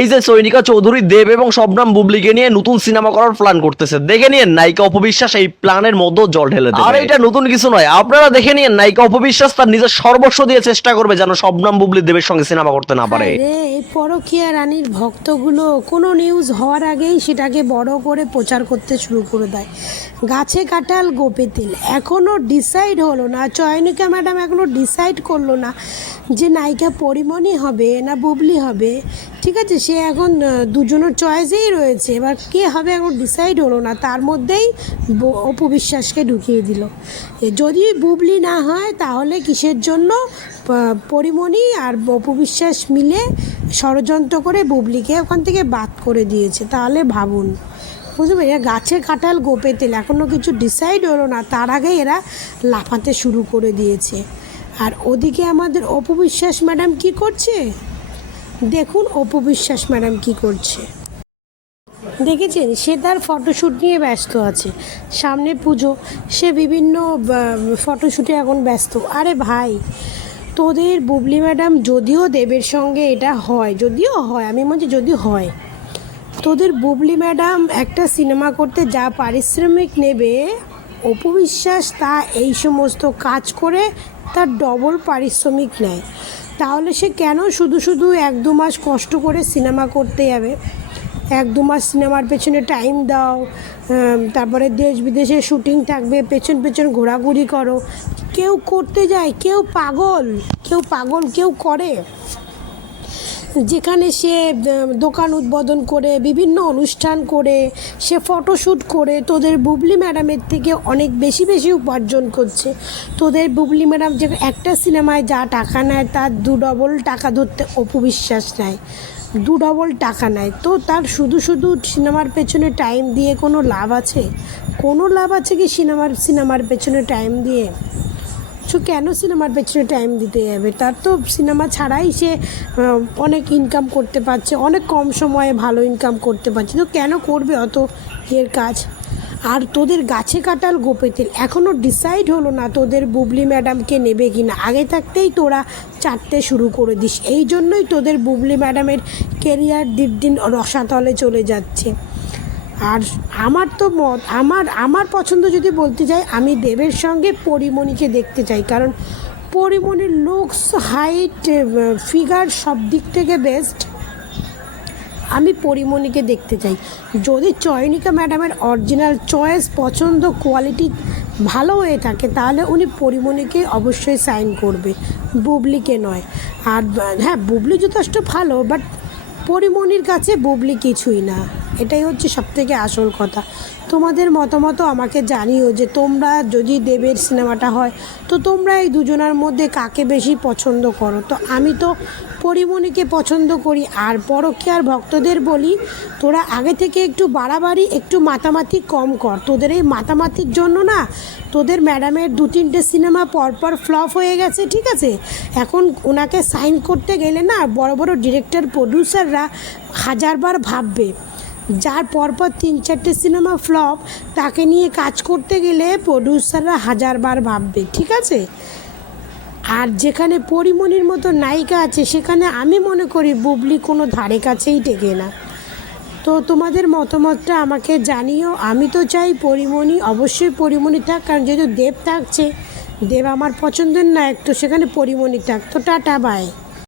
এই যে সৈনিকা চৌধুরী দেব এবং শবনম বুবলিকে নিয়ে নতুন সিনেমা করার প্ল্যান করতেছে, দেখে নিয়ে নায়িকা অপবিশ্বাস এই প্ল্যানের মধ্যে জল ঢেলে দেবে। আর এটা নতুন কিছু নয়, আপনারা দেখে নিয়ে নায়িকা অপবিশ্বাস তার নিজের সর্বস্ব দিয়ে চেষ্টা করবে যেন শবনম বুবলি দেবের সঙ্গে সিনেমা করতে না পারে। এই পরকীয়া রানীর ভক্তগুলো কোনো নিউজ হওয়ার আগেই সেটাকে বড় করে প্রচার করতে শুরু করে দেয়। গাছে কাঁঠাল গোপে তেল, এখনও ডিসাইড হলো না, চয়নিকা ম্যাডাম এখনও ডিসাইড করলো না যে নায়িকা পরিমণি হবে না বুবলি হবে। ঠিক আছে, সে এখন দুজনের চয়েসেই রয়েছে, এবার কে হবে এখন ডিসাইড হলো না, তার মধ্যেই অপবিশ্বাসকে ঢুকিয়ে দিল। যদি বুবলি না হয় তাহলে কিসের জন্য পরিমণি আর অপবিশ্বাস মিলে ষড়যন্ত্র করে বুবলিকে ওখান থেকে বাদ করে দিয়েছে। তাহলে ভাবুন, বুঝতে পারি, গাছে কাঁঠাল গোপে তেল, এখনও কিছু ডিসাইড হলো না, তার আগে এরা লাফাতে শুরু করে দিয়েছে। আর ওদিকে আমাদের অপবিশ্বাস ম্যাডাম কি করছে দেখুন, অপবিশ্বাস ম্যাডাম কি করছে দেখেছেন? সে তার ফটোশ্যুট নিয়ে ব্যস্ত আছে, সামনে পুজো, সে বিভিন্ন ফটোশ্যুটে এখন ব্যস্ত। আরে ভাই, তোদের বুবলি ম্যাডাম যদিও দেবের সঙ্গে এটা হয়, যদিও হয়, আমি বলছি যদি হয়, তোদের বুবলি ম্যাডাম একটা সিনেমা করতে যা পারিশ্রমিক নেবে, অপবিশ্বাস তা এই সমস্ত কাজ করে তার ডবল পারিশ্রমিক নেয়। তাহলে সে কেন শুধু শুধু 1-2 মাস কষ্ট করে সিনেমা করতে যাবে? 1-2 মাস সিনেমার পেছনে টাইম দাও, তারপরে দেশ বিদেশে শুটিং থাকবে, পেছন পেছন ঘোরাঘুরি করো। কেউ করতে যায়, কেউ পাগল, কেউ করে, যেখানে সে দোকান উদ্বোধন করে, বিভিন্ন অনুষ্ঠান করে, সে ফটোশ্যুট করে তোদের বুবলি ম্যাডামের থেকে অনেক বেশি উপার্জন করছে। তোদের বুবলি ম্যাডাম যে একটা সিনেমায় যা টাকা নেয় তার 2 ডবল টাকা ধরতে অপবিশ্বাস নেয়, 2 ডবল টাকা নেয়। তো তার শুধু সিনেমার পেছনে টাইম দিয়ে কোনো লাভ আছে? কোনো লাভ আছে কি সিনেমার পেছনে টাইম দিয়ে? কেন সিনেমার পেছনে টাইম দিতে যাবে? তার তো সিনেমা ছাড়াই সে অনেক ইনকাম করতে পারছে, অনেক কম সময়ে ভালো ইনকাম করতে পারছে, তো কেন করবে অত এর কাজ? আর তোদের গাছে কাঁঠাল গোপে তেল, এখনও ডিসাইড হলো না তোদের বুবলি ম্যাডামকে নেবে কি না। আগে থাকতেই তোরা চাটতে শুরু করে দিস, এই জন্যই তোদের বুবলি ম্যাডামের কেরিয়ার দিন রসাতলে চলে যাচ্ছে। আর আমার তো মত, আমার পছন্দ যদি বলতে চাই, আমি দেবের সঙ্গে পরিমণিকে দেখতে চাই, কারণ পরিমণির লুকস, হাইট, ফিগার সব দিক থেকে বেস্ট। আমি পরিমণিকে দেখতে চাই। যদি চয়নিকা ম্যাডামের অরিজিনাল চয়েস, পছন্দ, কোয়ালিটি ভালো হয়ে থাকে, তাহলে উনি পরিমণিকে অবশ্যই সাইন করবে, বুবলিকে নয়। আর হ্যাঁ, বুবলি যথেষ্ট ভালো, বাট পরিমণির কাছে বুবলি কিছুই না, এটাই হচ্ছে সবথেকে আসল কথা। তোমাদের মতামত আমাকে জানিও যে তোমরা, যদি দেবের সিনেমাটা হয়, তো তোমরা এই দুজনের মধ্যে কাকে বেশি পছন্দ করো? তো আমি তো পরিমণিকে পছন্দ করি। আর পরকীয়ার ভক্তদের বলি, তোরা আগে থেকে একটু বাড়াবাড়ি, একটু মাতামাতি কম কর। তোদের এই মাতামাতির জন্য না, তোদের ম্যাডামের 2-3টে সিনেমা পরপর ফ্লপ হয়ে গেছে। ঠিক আছে, এখন ওনাকে সাইন করতে গেলে না, বড় বড় ডিরেক্টর, প্রডিউসাররা 1000বার ভাববে। যার পরপর 3-4টে সিনেমা ফ্লপ, তাকে নিয়ে কাজ করতে গেলে প্রডিউসাররা 1000বার ভাববে। ঠিক আছে, আর যেখানে পরিমণির মতো নায়িকা আছে, সেখানে আমি মনে করি বুবলি কোনো ধারে কাছেই টেকে না। তো তোমাদের মতামতটা আমাকে জানিও। আমি তো চাই পরিমণি, অবশ্যই পরিমণি থাক, কারণ যেহেতু দেব থাকছে, দেব আমার পছন্দের না, একটু সেখানে পরিমণি থাক। তো টাটা, বাই।